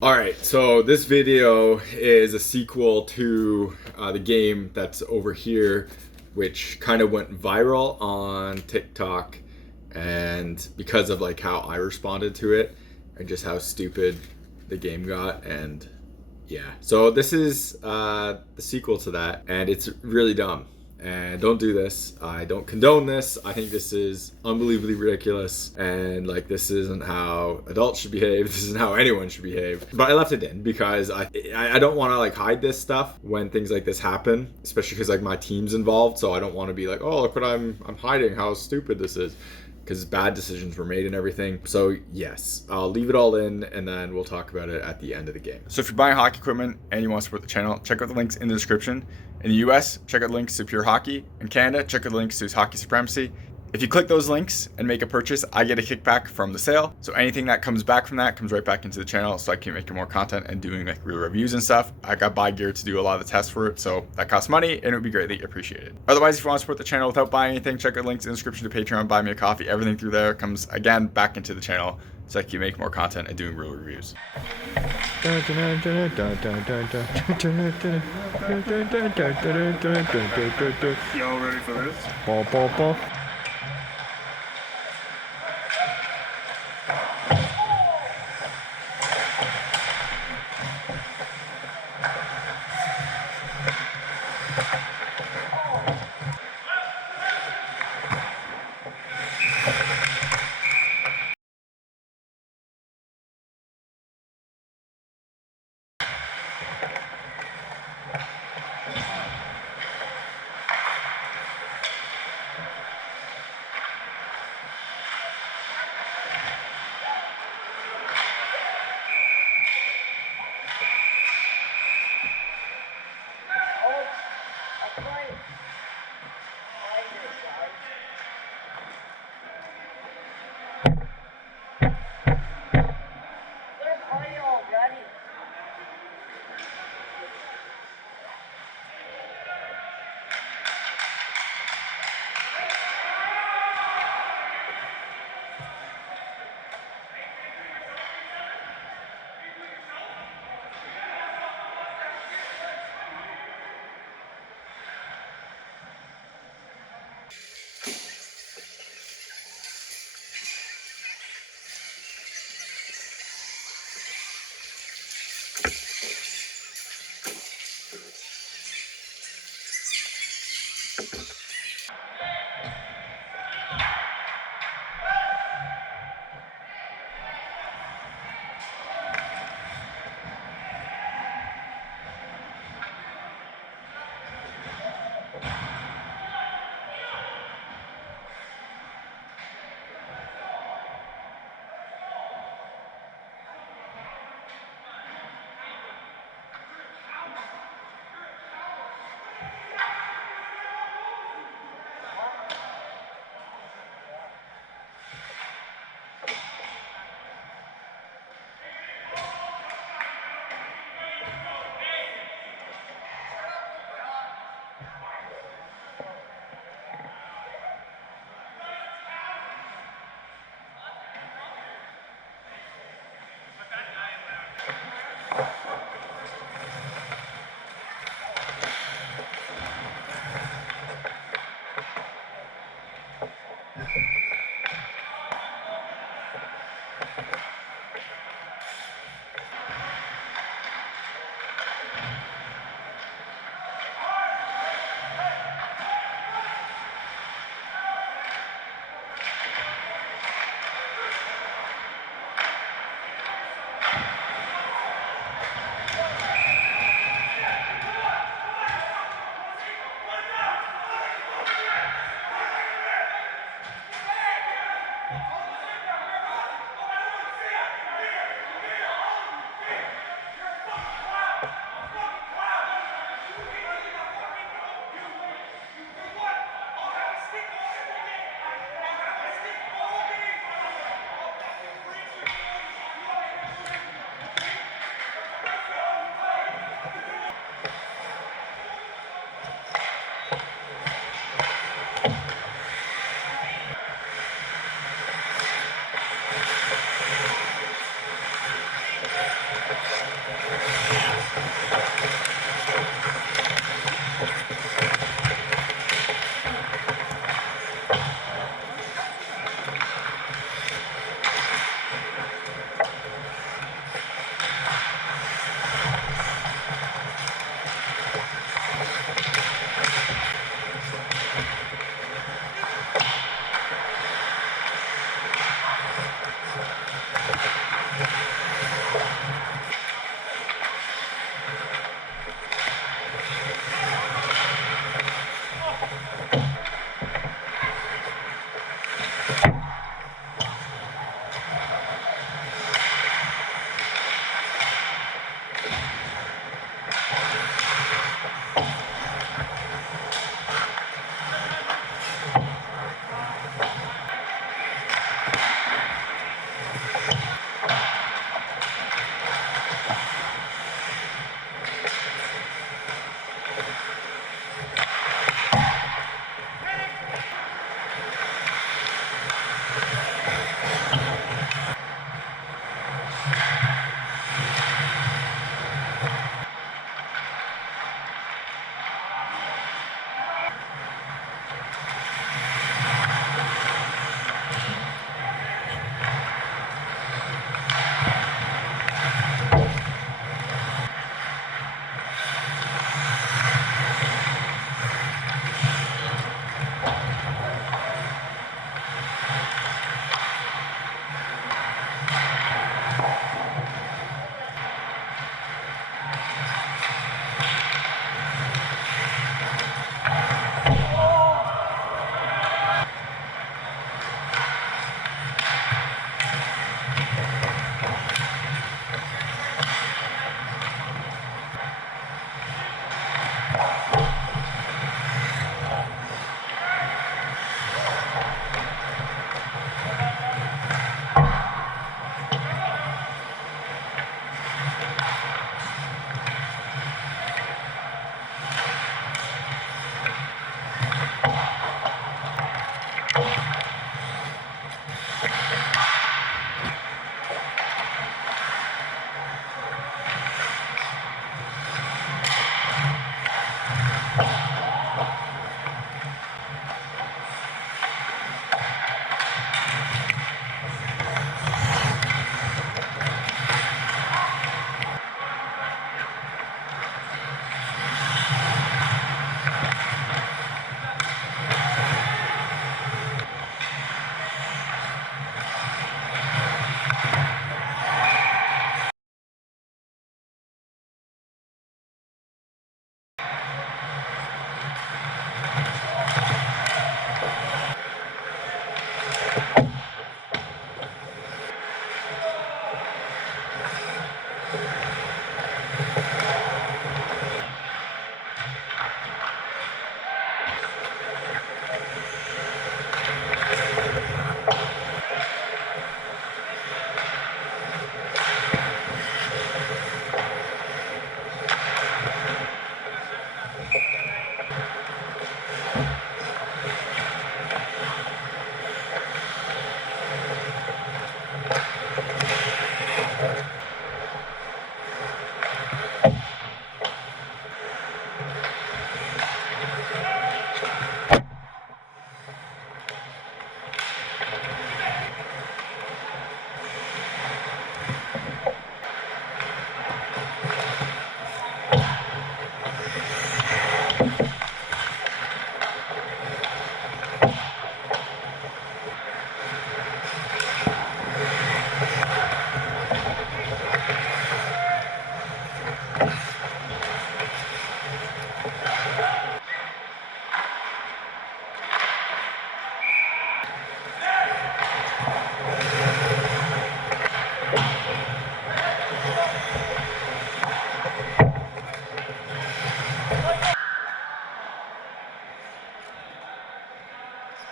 Alright, so this video is a sequel to the game that's over here, which kind of went viral on TikTok, and because of like how I responded to it and just how stupid the game got. And yeah, so this is the sequel to that, and it's really dumb. And don't do this. I don't condone this. I think this is unbelievably ridiculous, and like this isn't how adults should behave. This isn't how anyone should behave. But I left it in because I don't want to like hide this stuff when things like this happen, especially because like my team's involved. So I don't want to be like, oh, look what I'm hiding, how stupid this is, because bad decisions were made and everything. So yes, I'll leave it all in, and then we'll talk about it at the end of the game. So if you're buying hockey equipment and you want to support the channel, check out the links in the description. In the US, check out the links to Pure Hockey. In Canada, check out the links to Hockey Supremacy. If you click those links and make a purchase, I get a kickback from the sale. So anything that comes back from that comes right back into the channel, so I can make more content and doing like real reviews and stuff. I got buy gear to do a lot of the tests for it, so that costs money and it would be greatly appreciated. Otherwise, if you want to support the channel without buying anything, check out links in the description to Patreon, buy me a coffee. Everything through there comes again back into the channel, so I can make more content and doing real reviews. Y'all ready for this? Ball, ball, ball.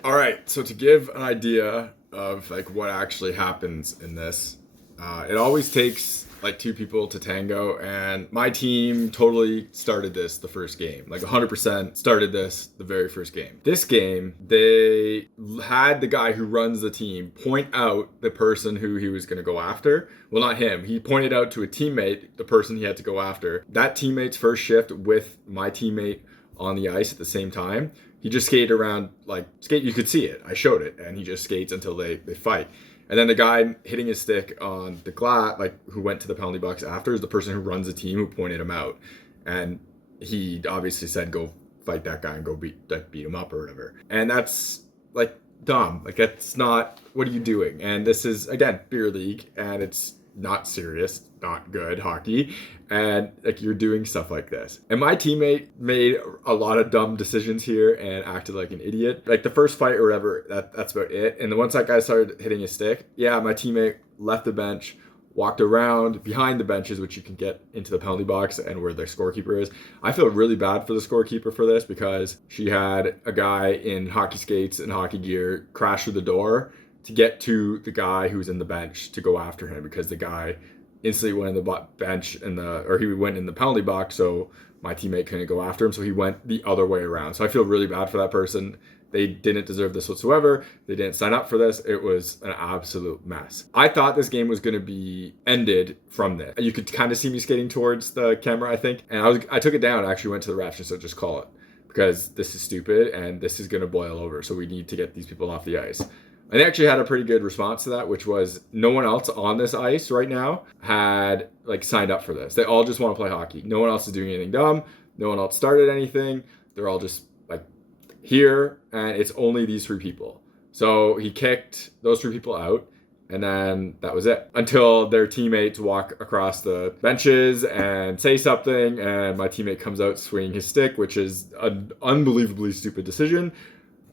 All right, so to give an idea of like what actually happens in this, it always takes like two people to tango, and my team totally started this the first game, like 100% started this the very first game. This game, they had the guy who runs the team point out the person who he was going to go after. Well, not him. He pointed out to a teammate the person he had to go after. That teammate's first shift with my teammate on the ice at the same time. He just skated around, you could see it. I showed it, and he just skates until they fight. And then the guy hitting his stick on the glass, who went to the penalty box after, is the person who runs the team who pointed him out. And he obviously said, go fight that guy and go beat him up or whatever. And that's dumb. That's not, what are you doing? And this is, again, beer league, and it's not serious, not good hockey, and you're doing stuff like this. And my teammate made a lot of dumb decisions here and acted like an idiot. The first fight or whatever, that's about it. And then once that guy started hitting his stick, yeah, my teammate left the bench, walked around behind the benches, which you can get into the penalty box and where the scorekeeper is. I feel really bad for the scorekeeper for this, because she had a guy in hockey skates and hockey gear crash through the door to get to the guy who's in the bench to go after him, because the guy instantly went in the bench he went in the penalty box, so my teammate couldn't go after him, so he went the other way around. So I feel really bad for that person. They didn't deserve this whatsoever. They didn't sign up for this. It was an absolute mess. I thought this game was going to be ended from this. You could kind of see me skating towards the camera, I think, and I took it down. I actually went to the refs and said, just call it, because this is stupid and this is going to boil over, so we need to get these people off the ice. And they actually had a pretty good response to that, which was no one else on this ice right now had signed up for this. They all just want to play hockey. No one else is doing anything dumb. No one else started anything. They're all just here, and it's only these three people. So he kicked those three people out, and then that was it. Until their teammates walk across the benches and say something, and my teammate comes out swinging his stick, which is an unbelievably stupid decision.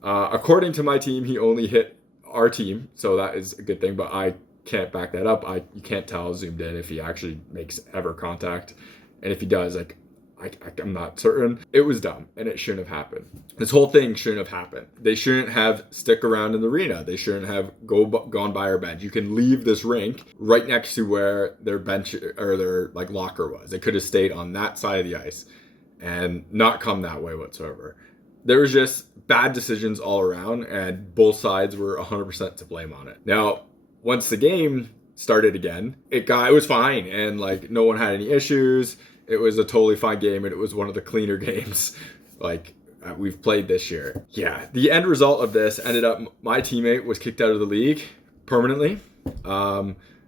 According to my team, he only hit our team, so that is a good thing, but I can't back that up. You can't tell zoomed in if he actually makes ever contact, and if he does, I'm not certain. It was dumb, and it shouldn't have happened. This whole thing shouldn't have happened. They shouldn't have stick around in the arena. They shouldn't have gone by our bench. You can leave this rink right next to where their bench or their locker was. They could have stayed on that side of the ice and not come that way whatsoever. There was just bad decisions all around, and both sides were 100% to blame on it. Now, once the game started again, it was fine, and no one had any issues. It was a totally fine game, and it was one of the cleaner games we've played this year. Yeah, the end result of this ended up my teammate was kicked out of the league permanently.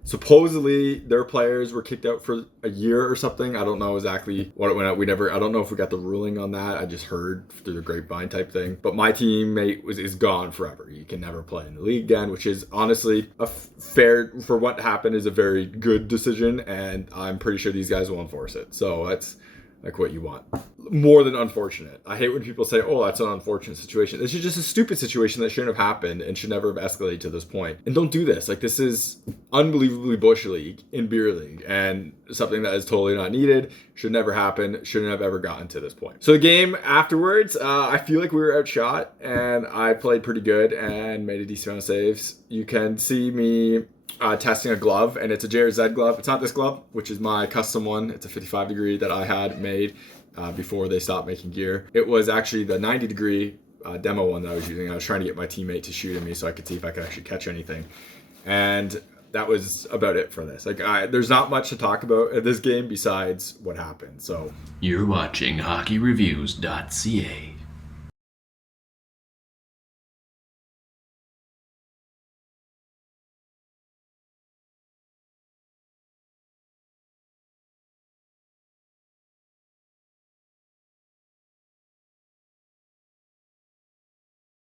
Supposedly their players were kicked out for a year or something. I don't know exactly what it went out. I don't know if we got the ruling on that. I just heard through the grapevine type thing. But my teammate is gone forever. He can never play in the league again, which is honestly a fair, for what happened, is a very good decision, and I'm pretty sure these guys will enforce it. So that's like what you want. More than unfortunate. I hate when people say, oh, that's an unfortunate situation. This is just a stupid situation that shouldn't have happened and should never have escalated to this point. And don't do this. Like, this is unbelievably Bush League in Beer League and something that is totally not needed, should never happen, shouldn't have ever gotten to this point. So the game afterwards, I feel like we were outshot and I played pretty good and made a decent amount of saves. You can see me testing a glove, and it's a JRZ glove. It's not this glove, which is my custom one. It's a 55 degree that I had made before they stopped making gear. It was actually the 90 degree demo one that I was using. I was trying to get my teammate to shoot at me so I could see if I could actually catch anything. And that was about it for this. Like, there's not much to talk about in this game besides what happened. So you're watching HockeyReviews.ca.